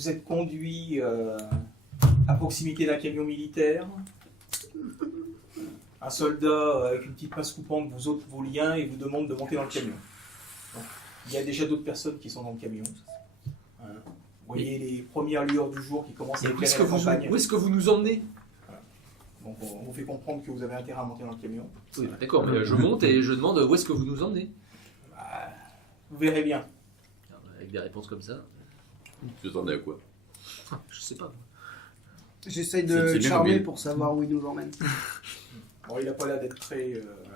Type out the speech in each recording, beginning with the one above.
vous êtes conduit à proximité d'un camion militaire. Un soldat avec une petite pince coupante vous ôte vos liens et vous demande de monter dans le camion. Donc, il y a déjà d'autres personnes qui sont dans le camion. Voilà. Vous voyez les premières lueurs du jour qui commencent à éclairer la campagne. Où est-ce que vous nous emmenez? Voilà. Donc on vous fait comprendre que vous avez intérêt à monter dans le camion. Oui, d'accord, mais je monte et je demande où est-ce que vous nous emmenez? Bah, vous verrez bien. Avec des réponses comme ça, Tu t'attendais à quoi? je sais pas. J'essaye C'est de bien charmer comme il- pour savoir où il nous emmène. Bon, il n'a pas l'air d'être très...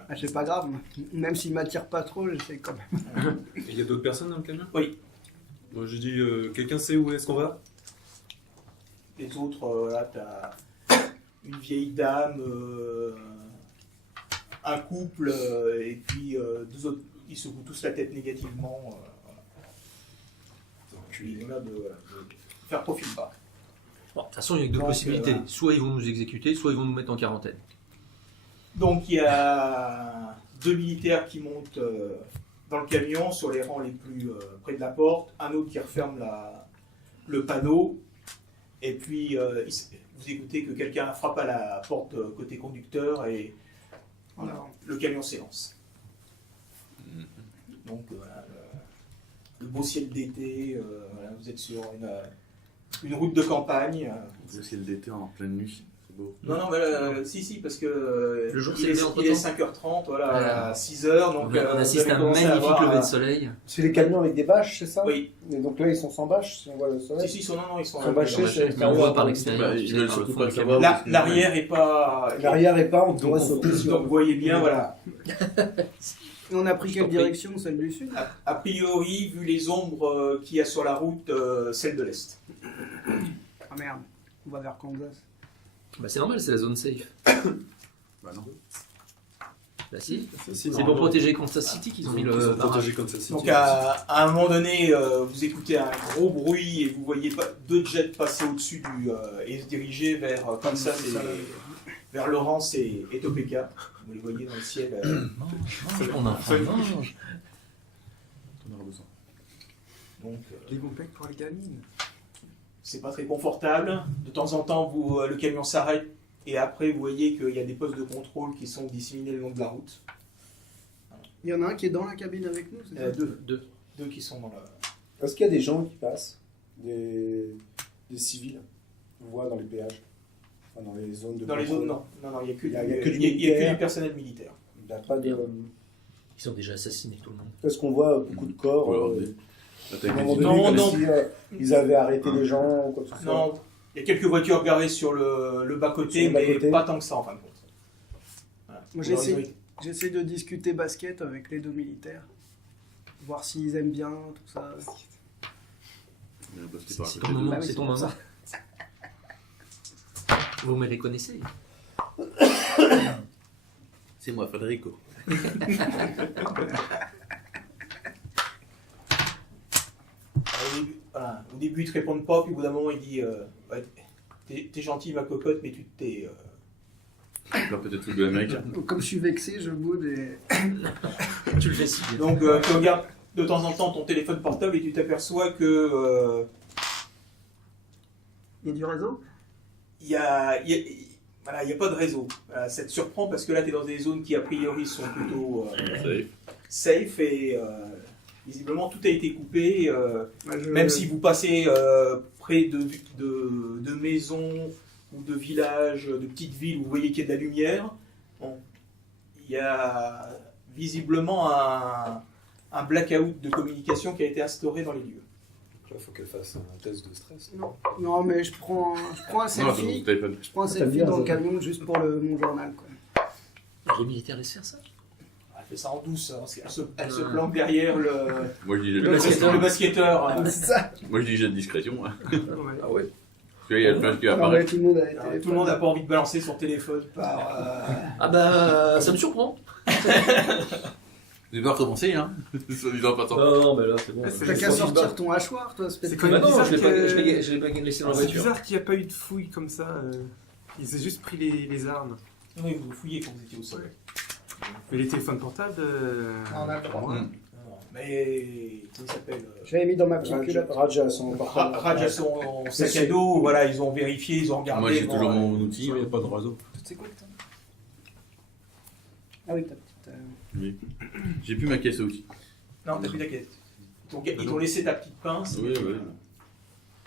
Ah, c'est pas grave, même s'il m'attire pas trop, j'essaie quand même. Il y a d'autres personnes dans le camion? Oui. Moi je dis, quelqu'un sait où est-ce qu'on va? Les autres, là, t'as une vieille dame, un couple, et puis deux autres, ils secouent tous la tête négativement. Voilà. Donc, il est là de faire profil bas. Bon, de toute façon, il n'y a que deux Donc, possibilités. Soit ils vont nous exécuter, soit ils vont nous mettre en quarantaine. Donc il y a deux militaires qui montent dans le camion sur les rangs les plus près de la porte, un autre qui referme le panneau, et puis vous écoutez que quelqu'un frappe à la porte côté conducteur et voilà, le camion s'élance. Donc voilà, le beau ciel d'été, voilà, vous êtes sur une route de campagne. Le ciel d'été en pleine nuit, c'est beau. Non, mais si, parce que Le jour s'est il est, levé entre il est temps. 5h30, voilà, Voilà. à 6h, donc On assiste vous à avez un commencé magnifique avoir, lever de soleil. C'est les camions avec des bâches, c'est ça? Oui, Et donc là, ils sont sans bâches, si on voit le soleil. si, ils sont Ils sont bâchés, c'est Mais on voit par l'extérieur. Bah, tu ils sais, veulent par le surtout fond pas du le camion. savoir. L'arrière est pas... L'arrière est pas, on donc, pourrait sauter sur. donc vous voyez bien, voilà. Et on a pris Je quelle t'en prie. direction? Celle du sud? A priori, vu les ombres qu'il y a sur la route, celle de l'Est. Ah merde, on va vers Kansas. Bah, c'est normal, c'est la zone safe. Bah non. Bah si. C'est C'est pour protéger Kansas City qu'ils ont mis le barrage. protégé comme ça. Donc à un moment donné, vous écoutez un gros bruit et vous voyez deux jets passer au-dessus et se diriger vers Kansas et vers Lawrence et Topeka. Vous les voyez dans le ciel. On a un Fun. mange. On aura besoin. Donc Les bons pecs pour les gamines. c'est pas très confortable. De temps en temps, le camion s'arrête et après vous voyez qu'il y a des postes de contrôle qui sont disséminés le long de la route. Il y en a un qui est dans la cabine avec nous, c'est ça? Deux qui sont dans la... Est-ce qu'il y a des gens qui passent? Des civils? On voit dans les péages? Enfin, dans les zones de Dans les contrôle. zones, non, il n'y a que Il y a que du il y a que militaire. du personnel militaire. Il n'y a pas de... Ils ont déjà assassiné tout le monde. Est-ce qu'on voit beaucoup de corps? Ouais, À un moment donné, Non, comme non. si ils avaient arrêté des gens ou quoi que ce soit. Non, il y a quelques voitures garées sur le bas-côté, Sur le mais bas-côté. pas tant que ça en fin de compte. Voilà. Moi, Alors, ils ont- j'essaie de discuter basket avec les deux militaires. Voir s'ils aiment bien, tout ça. C'est ton moment, Bah oui, c'est ton pour moment. Vous me les connaissez. C'est moi, Federico. Au début, ils te répondent pas, puis au bout d'un moment, il dit ouais, t'es gentil, ma cocotte, mais tu te tais. Là, peut-être football américain. Donc, comme je suis vexé, je boude et... Tu le fais si bien. Donc, tu regardes de temps en temps ton téléphone portable et tu t'aperçois que Il y a du réseau? il y a pas de réseau. Ça te surprend parce que là, tu es dans des zones qui, a priori, sont plutôt safe et visiblement, tout a été coupé. Même si vous passez près de maisons ou de villages, de petites villes, vous voyez qu'il y a de la lumière. Bon, il y a visiblement un blackout de communication qui a été instauré dans les lieux. Il faut qu'elle fasse un test de stress. Non, mais je prends un Non, selfie. ton téléphone. Je prends un Ça selfie vient, dans le ça. camion juste pour mon journal, quoi. Les militaires laissent faire ça. Elle fait ça en douce, hein, parce qu'elle elle se planque derrière Moi, je dis le basketteur. Ah, c'est ça. Moi, je dis j'ai de discrétion. Hein. Ah ouais. Parce qu'il y a le flash qui Non, apparaît. mais tout le monde a été... Tout le monde n'a pas envie de balancer son téléphone par... Ah bah, ça me surprend. Vous avez pas recommencé, hein. Ça dit pas tant. Non, mais là, c'est bon. T'as qu'à sortir ton hachoir, toi, C'est c'est quand Bah même non, bizarre je l'ai que- pas laissé dans la C'est voiture. bizarre qu'il n'y a pas eu de fouille comme ça. Ils ont juste pris les armes. Oui, vous fouillez quand vous étiez au sol. Mais les téléphones portables. Ah, on a le droit. Mm. Mais comment il s'appelle J'avais mis dans ma petite Raj, culotte. Raj a son parcours. Raj a son sac à dos, voilà, ils ont vérifié, ils ont regardé. Moi, j'ai bon, toujours mon outil. Il n'y a pas de réseau. C'est quoi que t'as? Ah oui, ta petite. Oui. J'ai plus ma caisse à outils. Non, t'as plus ta caisse. Ils t'ont laissé ta petite pince. Oui, oui.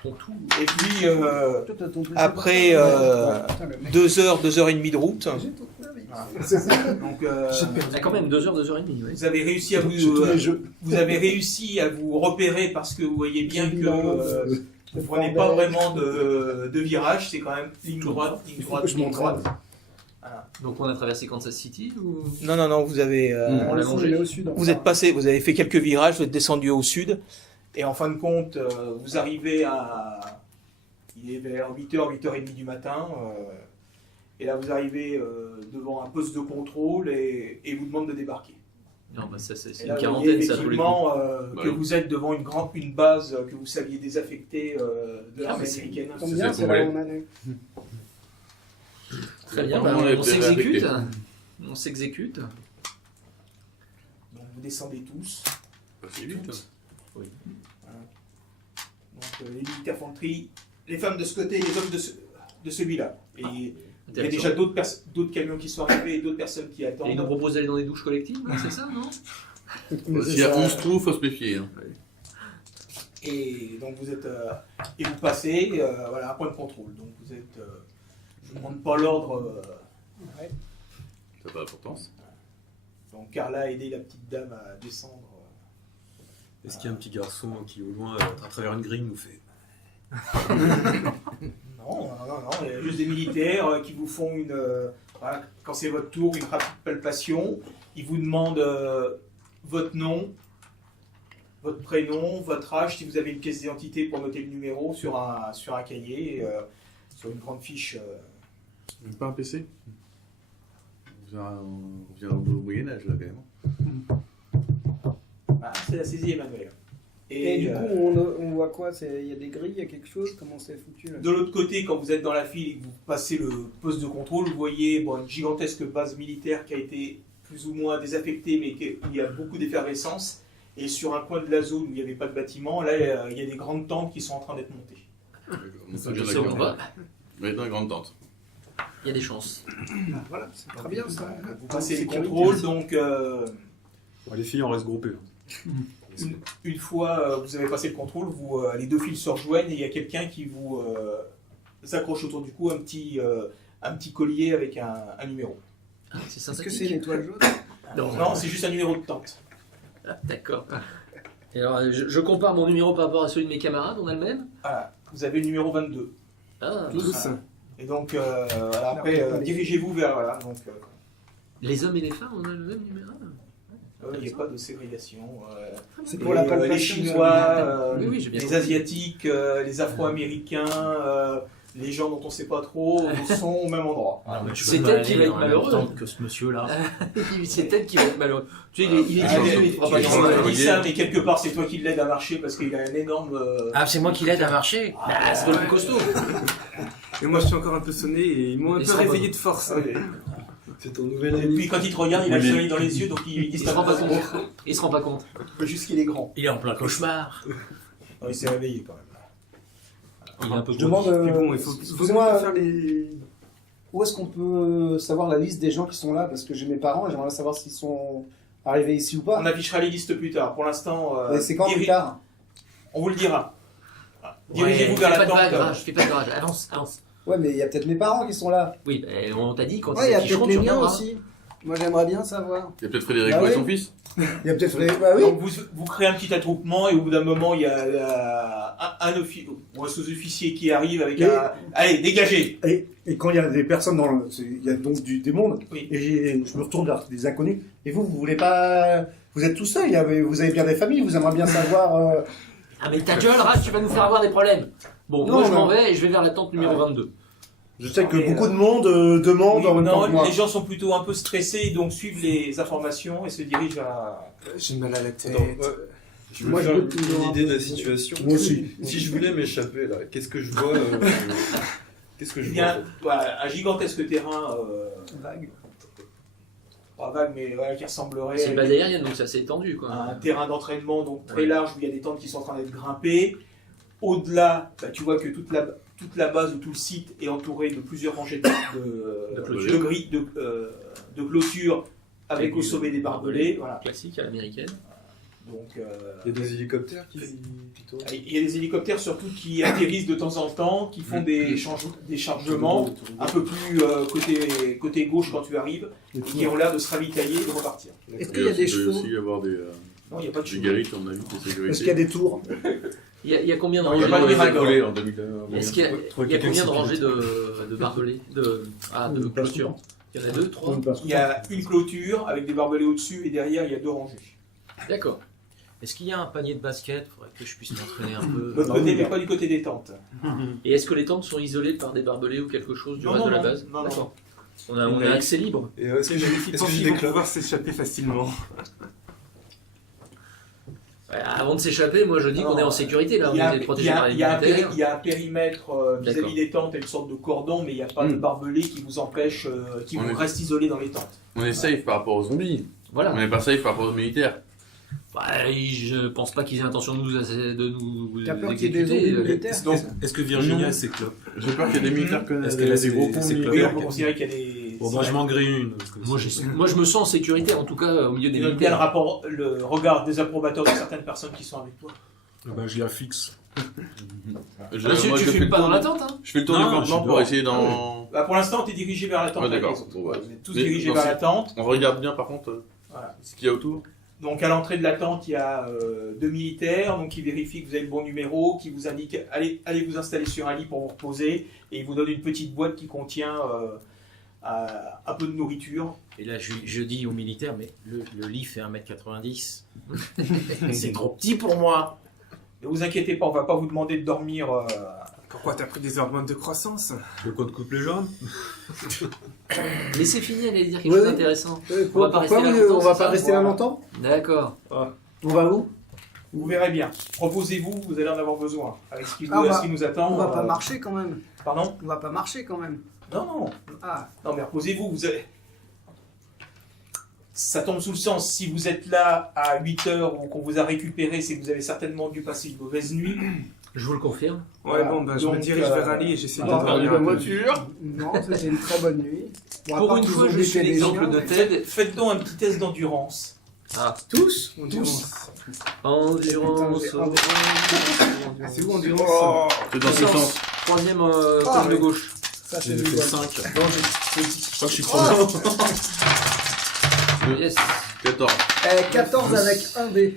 Ton tout. Et puis, Toi, t'as ton plus- après Putain, le mec. 2 heures, 2 heures et demie de route, J'ai ton plus. voilà. Donc, Ah, quand même, 2 heures, 2h30, ouais. vous avez réussi à J'ai tous les jeux. vous avez réussi à vous repérer parce que vous voyez bien que vous prenez pas vraiment de virage, c'est quand même ligne droite, ligne droite, que je ligne m'entraîne. droite. Voilà. Donc on a traversé Kansas City ou... Non, vous avez On l'a Le son, mangé. il est au sud. vous êtes passé, vous avez fait quelques virages, vous êtes descendu au sud et en fin de compte, vous arrivez à il est vers 8h, 8h30 du matin. Et là, vous arrivez devant un poste de contrôle et vous demande de débarquer. Non, bah ça, c'est Et là, une vous voyez quarantaine, ça, tous les coups. effectivement que oui. vous êtes devant une base que vous saviez désaffecter de l'armée mais c'est- américaine. Combien C'est c'est ça, là ouais. où on en est? Très bien, Apparemment, bah, elle on était s'exécute. respectée. On s'exécute. Donc vous descendez tous. C'est vite. Donc les unités d'infanterie, les femmes de ce côté et les hommes de celui-là. Et il y a déjà d'autres camions qui sont arrivés et d'autres personnes qui Et ils nous attendent. proposent d'aller dans des douches collectives, non, c'est ça, non? S'il y a 11 trous, faut se méfier. Hein. Et donc vous êtes et vous passez voilà un point de contrôle. Donc vous êtes je ne demande pas l'ordre. Ouais. Ça n'a pas d'importance. Donc Carla a aidé la petite dame à descendre. Est-ce qu'il y a un petit garçon qui, au loin, à travers une grille, nous fait Non, il y a juste des militaires qui vous font voilà, quand c'est votre tour, une rapide palpation. Ils vous demandent votre nom, votre prénom, votre âge, si vous avez une pièce d'identité pour noter le numéro sur un cahier, sur une grande fiche. Même pas un PC. On vient au Moyen-Âge, là, quand même. Ah, c'est la saisie Emmanuel. Et du coup, on voit quoi? Il y a des grilles, il y a quelque chose? Comment c'est foutu là? De l'autre côté, quand vous êtes dans la file et que vous passez le poste de contrôle, vous voyez une gigantesque base militaire qui a été plus ou moins désaffectée, mais il y a beaucoup d'effervescence. Et sur un coin de la zone où il n'y avait pas de bâtiment, là, il y a des grandes tentes qui sont en train d'être montées. On Ça, vient je de sais, la on grande va. tente. Ouais, dans la grande tente. Il y a des chances. Voilà, c'est très bien ça. Vous passez les Sécurité. contrôles, donc Bon, les filles, on reste groupées. une fois vous avez passé le contrôle, les deux fils se rejoignent et il y a quelqu'un qui vous s'accroche autour du cou un petit collier avec un numéro. Ah, c'est Est-ce que sympathique. c'est une étoile jaune? Non, c'est juste un numéro de tente. Ah, d'accord. Et alors, je compare mon numéro par rapport à celui de mes camarades, on a le même? Voilà, vous avez le numéro 22. Ah, Tous. Et donc voilà, après dirigez-vous vers voilà, donc les hommes et les femmes, on a le même numéro? il n'y a pas de ségrégation. C'est pour la les palpation. Chinois, Oui, oui, j'ai bien les compris. Asiatiques, les Afro-Américains, les gens dont on ne sait pas trop sont au même endroit. C'est elle qui va être malheureux. Que ce monsieur-là. C'est elle qui va être malheureux. Tu sais, il est Ah, vieux, il fera pas grand-chose. dis ça, mais quelque part c'est toi qui l'aide à marcher parce qu'il a un énorme. Ah, c'est moi qui l'aide à marcher. Ah, c'est le plus costaud. Et moi, je suis encore un peu sonné et ils m'ont un Il peu sera réveillé de force. C'est ton nouvel Et puis quand il te regarde, il a le Oui, mais- soleil dans les yeux, donc il Il se rend pas compte. Il se rend pas compte. Juste qu'il est grand. Il est en plein cauchemar. Il s'est réveillé quand même. Il est un peu Je demande, Mais bon, il faut excusez-moi, faire les... où est-ce qu'on peut savoir la liste des gens qui sont là? Parce que j'ai mes parents et j'aimerais savoir s'ils sont arrivés ici ou pas. On affichera les listes plus tard. Pour l'instant, Et c'est quand plus tard? on vous le dira. Dirigez-vous Ouais, vers fais la pas de tente. barrage, fais pas de barrage. Avance, avance. Ouais, mais il y a peut-être mes parents qui sont là. Oui, on t'a dit quand Ouais, il y a afficheront, peut-être les tu miens reviendras. aussi. Moi, j'aimerais bien savoir. Il y a peut-être Frédéric Ah et oui. son fils. Il y a peut-être bah oui. Donc vous créez un petit attroupement et au bout d'un moment il y a un officier ou un sous-officier qui arrive avec Et- allez dégagez. Et quand il y a des personnes il y a donc des mondes, Oui. et je me retourne vers des inconnus. Et vous voulez pas, vous êtes tout seul, vous avez bien des familles, vous aimeriez bien savoir. Ah mais ta gueule, Rach, tu vas nous faire avoir des problèmes. Bon, Non, moi je non. m'en vais et je vais vers la tente numéro 22. Je sais que Mais, beaucoup de monde demande en même temps que Non, moi. les gens sont plutôt un peu stressés donc suivent les informations et se dirigent vers. J'ai mal à la tête. Je me Moi, fais je une idée de la situation. Moi aussi. Si je voulais m'échapper, là, qu'est-ce que je vois Qu'est-ce que je Il y a vois voilà, un gigantesque terrain Vague. pas vague, mais voilà, qui ressemblerait C'est à une base aérienne, donc c'est assez étendu, quoi. un terrain d'entraînement donc très Ouais. large où il y a des tentes qui sont en train d'être grimpées. Au-delà, bah, tu vois que toute la base ou tout le site est entouré de plusieurs rangées De clôture. de grilles, de clôture avec Et au du- sommet des barbelés. Voilà. Classique à l'américaine. Donc, Il y a des hélicoptères qui. il y a des hélicoptères surtout qui atterrissent de temps en temps, qui font des chargements un peu plus côté gauche quand tu arrives, et qui ont l'air de se ravitailler et de repartir. Est-ce qu'il y a des Il peut chevaux aussi y avoir des Non, il n'y a pas de des chevaux. galites, on a vu, de Est-ce qu'il y a sécurité. des tours? Il y a combien de Non, il y a rangées pas de miragole. volé en 2000. Est-ce qu'il y a, il y a combien de rangées de barbelés, de clôtures? Il y en a 2, 3. Il y a une clôture avec des barbelés au-dessus et derrière il y a 2 rangées. D'accord. Est-ce qu'il y a un panier de basket? Il faudrait que je puisse m'entraîner un peu. De l'autre côté, mais pas du côté des tentes. Et est-ce que les tentes sont isolées par des barbelés ou quelque chose du Non, reste non, de la non. base? Non, non. D'accord. On a accès libre. Et est-ce que j'ai Les est-ce que j'ai ils des vont clubs? pouvoir s'échapper facilement. Ouais, avant de s'échapper, moi je dis qu'on est en sécurité là, on Il y a- est protégé par les il y a un militaires. il y a un périmètre vis-à-vis D'accord. des tentes et une sorte de cordon, mais il n'y a pas de barbelés qui vous empêchent, qui On vous est- restent isolés dans les tentes. On est safe par rapport aux zombies. Voilà. On n'est pas safe par rapport aux militaires. Bah, je pense pas qu'ils aient l'intention de nous T'as peur qu'il y ait des exécuter. zombies militaires? Donc, Est-ce que Virginia c'est clope? J'ai peur qu'il y ait des militaires que Est-ce qu'elle a des gros ponts c'est oui, militaires. on peut considérer qu'il y a des. Bon, moi je m'en grille une. Moi je me sens en sécurité, en tout cas au milieu des Il note bien militaires. le regard désapprobateur de certaines personnes qui sont avec toi. Bah, je la fixe. Monsieur, Moi, tu je fais fumes le pas tour dans la du- tente, hein? Je fais le tour Non, du campement je suis pour dehors. essayer d'en. Bah, pour l'instant, tu es dirigé vers la tente. Ouais, avec d'accord. les autres. Bon, ouais. Vous êtes tous Mais dirigés dans vers ces- la tente. On regarde bien par contre Voilà. ce qu'il y a autour. Donc à l'entrée de la tente, il y a 2 militaires donc qui vérifient que vous avez le bon numéro, qui vous indiquent allez vous installer sur un lit pour vous reposer, et ils vous donnent une petite boîte qui contient un peu de nourriture. Et là, je dis aux militaires, mais le lit fait 1m90. C'est trop petit pour moi. Ne vous inquiétez pas, on va pas vous demander de dormir. Pourquoi t'as pris des hormones de croissance? Le code coupe les jambes? Laissez finir, allez dire quelque Ouais, chose ouais. d'intéressant. On va pas rester là longtemps, on va c'est pas ça rester là Voilà. longtemps? D'accord. On va où? Vous verrez bien. Reposez-vous, vous allez en avoir besoin. Avec ce qui, Ah, ce qui nous attend. On va pas marcher quand même. Pardon? On va pas marcher quand même. Non, non. Ah, Non, mais reposez-vous. Vous allez... Ça tombe sous le sens. Si vous êtes là à 8h ou qu'on vous a récupéré, c'est que vous avez certainement dû passer une mauvaise nuit. Je vous le confirme. Ouais, bon, bah, je me Donc, dirige vers un lit et j'essaie de alors, dormir un peu. non, c'était une très bonne nuit. Bon, à Pour part une qu'ils fois, ont je buté suis les l'exemple chiens, de mais- Ted. Faites donc un petit test d'endurance. Ah, Tous? Endurance. endurance. Putain, j'ai Ah, c'est où endurance? Oh, C'est dans ce sens. Troisième Ah, cône de oui. gauche. ça c'est J'ai du fait bon. 5. Non, Je crois que je suis trop loin. Yes. 14. 14 avec 1 dé.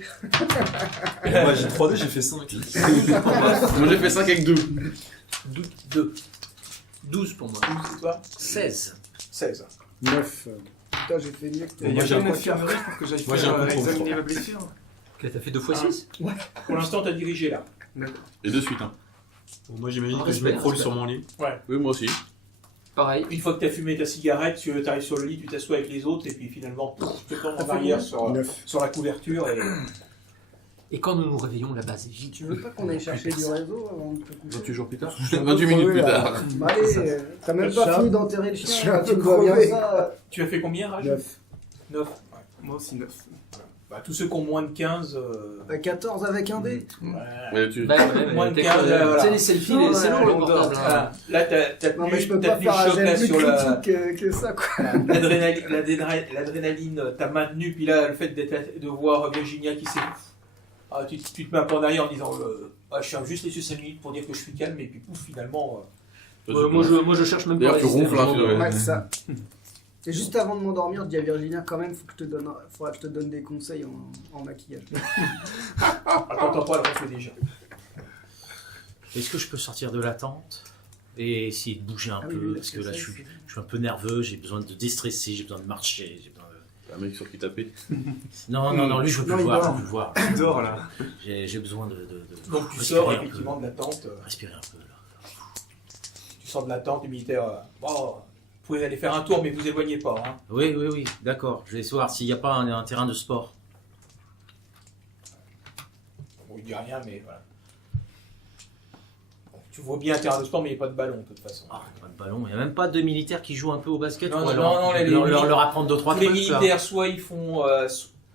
Moi j'ai 3D, j'ai fait 5. Moi j'ai fait 5 avec 2. 2. 12 pour moi. C'est toi 16. 16. 9. Putain, j'ai fait mieux que toi. Il y Moi, a j'ai une un infirmerie pour que j'aille Moi, j'ai un faire peu trop examiner froid. ma blessure. T'as fait 2 x 6 Pour l'instant, tu as dirigé là. Et de suite. Hein. Bon, moi j'imagine Ah, que je respect, m'écroule respect. sur mon lit. Oui, moi aussi. Pareil. Une fois que tu as fumé ta cigarette, tu arrives sur le lit, tu t'assois avec les autres, et puis finalement, pouf, tu te tombes en arrière sur la couverture. Et... Et quand nous nous réveillons, la base est vide. Tu veux pas qu'on aille chercher du réseau avant de te coucher? 28 jours plus tard 28 minutes plus tard. Bah, allez, t'as même pas Chat. fini d'enterrer le Je chien. suis un tu peu me vois bien crevé. ça. Tu as fait combien, Raj 9. 9. Moi aussi 9. Bah, tous ceux qui ont moins de 15. 14 avec 1 dé. Mais tu... Bah, ouais, Moins de t'es 15, tu voilà. sais, les selfies, Non, c'est long le portable. hein. Voilà. Là, t'as Non, mais je peux tenu pas le faire un choc là, geste plus sur la. critique que ça, quoi. L'adrénaline t'a maintenu, puis là, le fait de voir Virginia qui s'étouffe. Ah, tu te mets un peu en arrière en disant je suis juste laissé 5 minutes pour dire que je suis calme, et puis pouf, finalement. Moi je cherche même pas. D'ailleurs, tu ronfles, hein, tu Ouais, c'est ça. Et juste avant de m'endormir, je dis à Virginia, quand même, faudra que je te donne des conseils en maquillage. Attends pas, elle refait déjà. Est-ce que je peux sortir de la tente et essayer de bouger un Ah oui, peu? oui, Parce que là, ça, je suis un peu nerveux, j'ai besoin de déstresser, j'ai besoin de marcher. J'ai besoin de... Un mec sur qui taper. Non, lui, je veux plus Non, le il voir, je dort. veux plus le voir. Tu dors là. J'ai besoin de Donc tu respirer sors un peu. effectivement de la tente. Respirer un peu, là. Tu sors de la tente, les militaires. Bon, vous pouvez aller faire un tour, mais vous éloignez pas. Hein. Oui, d'accord. Je vais voir s'il n'y a pas un terrain de sport. Bon, il dit rien, mais voilà. Tu vois bien un terrain de sport, mais il n'y a pas de ballon de toute façon. Ah, pas de ballon, il n'y a même pas de militaires qui jouent un peu au basket. Non, pour non, leur, non, leur apprendre 2-3 Les trucs. militaires, soit ils font,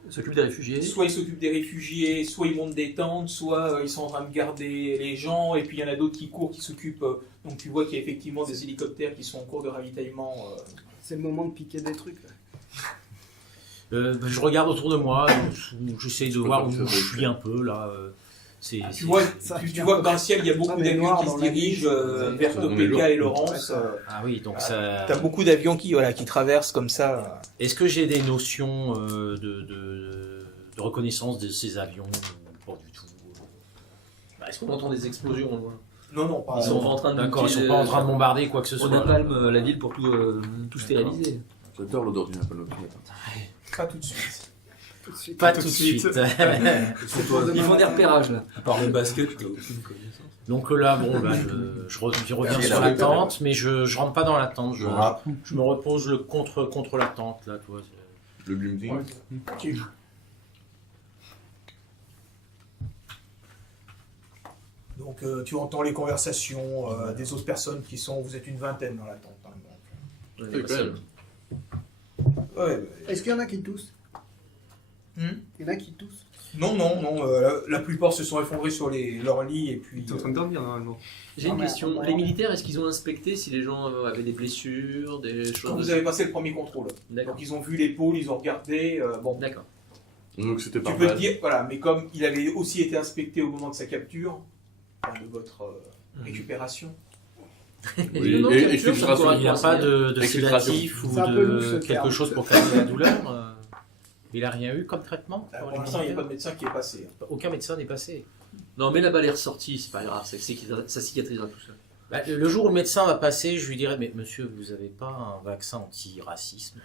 Ils s'occupent des réfugiés. soit ils s'occupent des réfugiés, soit ils montent des tentes, soit ils sont en train de garder les gens, et puis il y en a d'autres qui courent, qui s'occupent. Donc tu vois qu'il y a effectivement des hélicoptères qui sont en cours de ravitaillement. C'est le moment de piquer des trucs. Là. Je regarde autour de moi, j'essaie de voir où faire je suis un peu là. Tu vois, ça tu vient vois un que peu- dans le ciel, il y a beaucoup Ah, mais d'avions noir qui dans se la dirigent vers Ça, on est Topeka et lourd. Laurence. Ah oui, donc ça. T'as beaucoup d'avions qui traversent comme ça. Est-ce que j'ai des notions de reconnaissance de ces avions ou pas du tout? Bah, est-ce qu'on entend des explosions au loin? Non, non, pas. Ils sont en train de D'accord, ils sont pas en train de bombarder quoi que ce On soit. empalme la ville pour tout stériliser. J'adore l'odeur du napalm. Pas tout de suite. Tout de suite. Pas tout de suite. C'est pour Ils demain font des matin. repérages là. À part le basket, t'as aucune connaissance. Donc là, bon, bah, je reviens sur la tente, mais je rentre pas dans la tente. Je me repose le contre la tente là, tu vois. Le Gloomsing. Ok. Donc tu entends les conversations des autres personnes qui sont. Vous êtes une vingtaine dans la tente. Hein, donc. On est pas seul. Ouais, Est-ce qu'il y en a qui toussent Hmm. Il y en a qui toussent. Non, non, non. La plupart se sont effondrés sur leur lit et puis. Ils sont en train de dormir normalement. J'ai une Ah, mais question. attends, Les militaires, est-ce qu'ils ont inspecté si les gens avaient des blessures, des Quand choses? vous avez passé le premier contrôle, D'accord. donc ils ont vu l'épaule, ils ont regardé. Bon, D'accord. Donc c'était pas tu peux te mal. dire, voilà, mais comme il avait aussi été inspecté au moment de sa capture, enfin, de votre récupération. Oui, Non, non, et bien sûr, exfiltration. ça Il n'y a pourra pas être de Exfiltration. sédatif ou C'est un peu louche, ce de quelque terme. chose pour calmer la douleur. Il a rien eu comme traitement Pour les l'instant, il n'y a pas militaires de médecin qui est passé. Aucun médecin n'est passé. Non, mais la balle est ressortie, c'est pas grave, ça cicatrisera tout seul. Bah, le jour où le médecin va passer, je lui dirai, mais monsieur, vous n'avez pas un vaccin anti-racisme?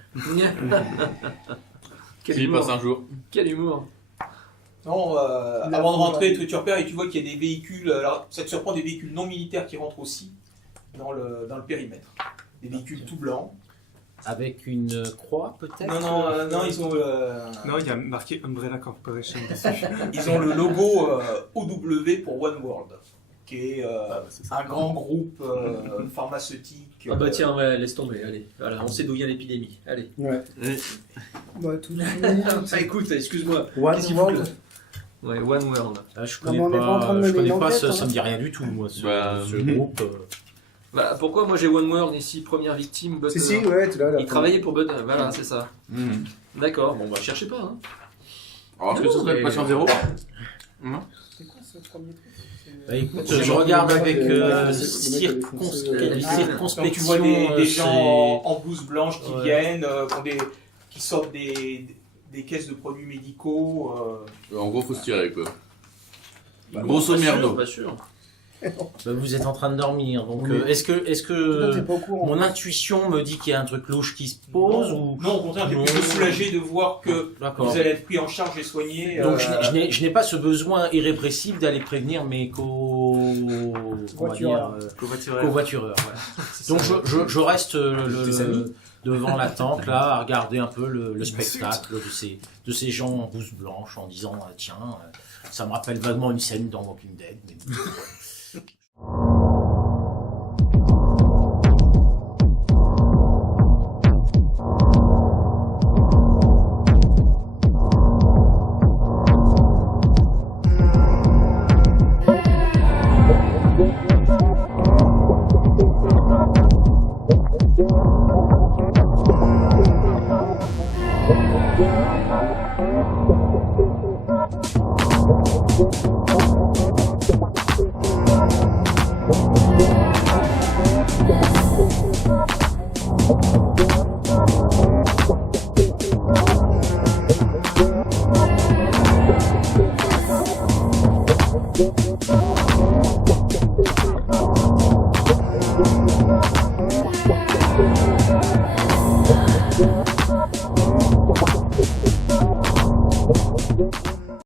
Quel S'il passe humour. un jour. Quel humour. Non, avant de rentrer, tu repères et tu vois qu'il y a des véhicules. Alors, ça te surprend des véhicules non militaires qui rentrent aussi dans le périmètre. Des véhicules tout blancs. Avec une croix, peut-être? Non, ils ont Non, il y a marqué Umbrella Corporation dessus. ils ont le logo OW pour One World, qui est un grand groupe pharmaceutique. Ah bah tiens, ouais, laisse tomber, allez. Voilà, on sait d'où vient l'épidémie. Allez. Ouais. Et- Bah, tout le Ah, écoute, excuse-moi. One Qu'est-ce qu'il faut World. Ouais, One World. Ah, je Non, connais mais on n'est pas en train de pas, je mener connais pas l'enquête, ça, hein. ça me dit rien du tout, moi, Bah, ce groupe. Bah, pourquoi moi j'ai One World ici, première victime, Butter. Si, ouais, tu l'as. Il travaillait pour Butter, voilà, c'est ça. Mhm. D'accord, bon bah cherchez pas. Hein. Alors, est-ce que ce serait le patient zéro? C'est quoi ce premier truc Bah, écoute, C'est je le regarde mec avec le mec avait foncé, circonspection. Donc tu vois des gens c'est- en blouse blanche qui Ouais. viennent, qui sortent des caisses de produits médicaux. En gros, faut se tirer, quoi. Bah, Grosso pas sûr, merdo. Pas sûr. Bah, vous êtes en train de dormir, donc Oui. est-ce Toi, t'es que pas au courant. mon intuition me dit qu'il y a un truc louche qui se pose ou... Non, au contraire, tu es Non. plutôt soulagé de voir que D'accord. vous allez être pris en charge et soigné. Donc je n'ai pas ce besoin irrépressible d'aller prévenir mes Voitureurs. covoitureurs. Voilà. Donc je reste devant la tente là à regarder un peu le spectacle de ces gens en blouse blanche en disant tiens ça me rappelle vaguement une scène dans Walking Dead. Mais...